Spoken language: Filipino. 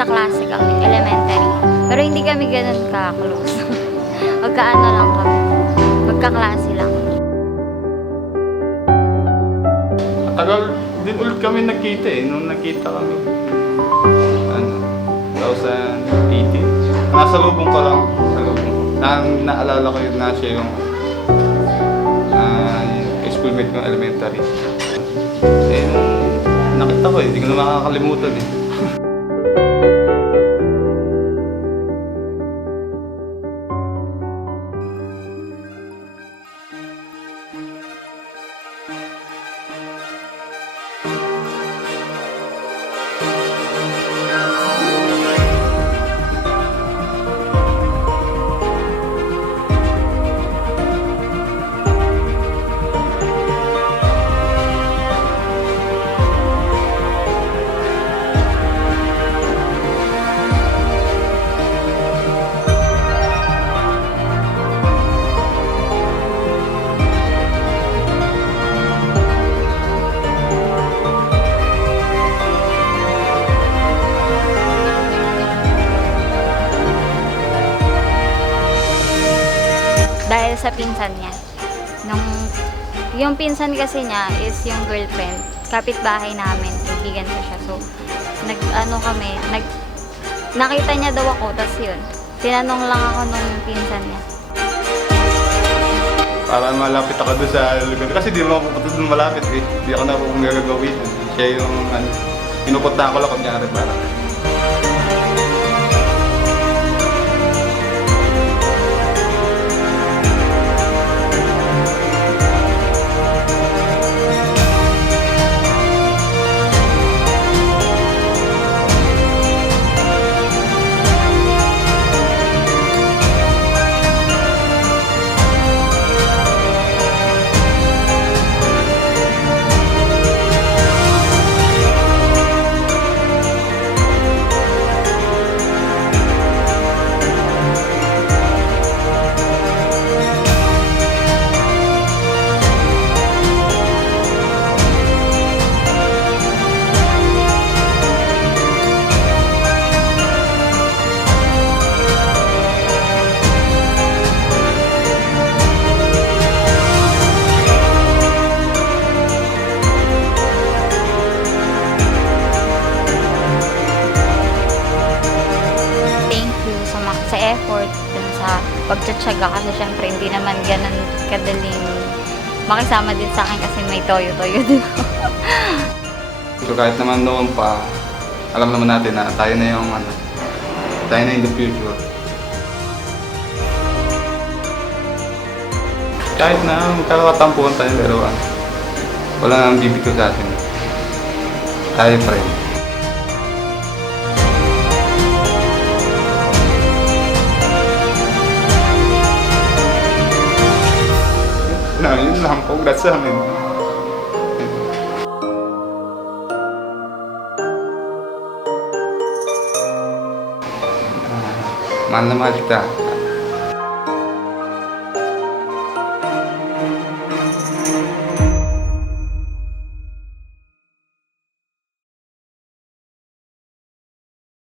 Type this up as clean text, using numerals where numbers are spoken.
magkaklase kami, elementary. Pero hindi kami ganun ka-close. Magkaano lang kami. Magkaklase lang. Tagal din ulit kami nagkita nung nagkita kami. 2018. Nasa lubong ko lang. Sa lubong. Naalala ko yun na siya yung schoolmate ng elementary. Nung nakita ko hindi ko na makakalimutan Dahil sa pinsan niya. Yung pinsan kasi niya is yung girlfriend. Kapitbahay namin, kaibigan ko siya. So, nakita niya daw ako, tas yun. Tinanong lang ako nung pinsan niya. para malapit ako doon sa lugar. Kasi di mo pupunta doon malapit Di ako na kung gagawin. Siya yung pinupuntahan ko lang kunyari para. Sa effort dun sa pagtsatsaga kasi syempre hindi naman ganun kadaling makisama din sa akin kasi may toyo-toyo din ako. So kahit naman noon pa, alam naman natin na tayo na yung tayo na in the future. Kahit na magkakatampuhan tayo pero wala nang bibigyo sa atin. Tayo pa rin. Yun lang. Congrats sa amin. Mahal na mahal kita.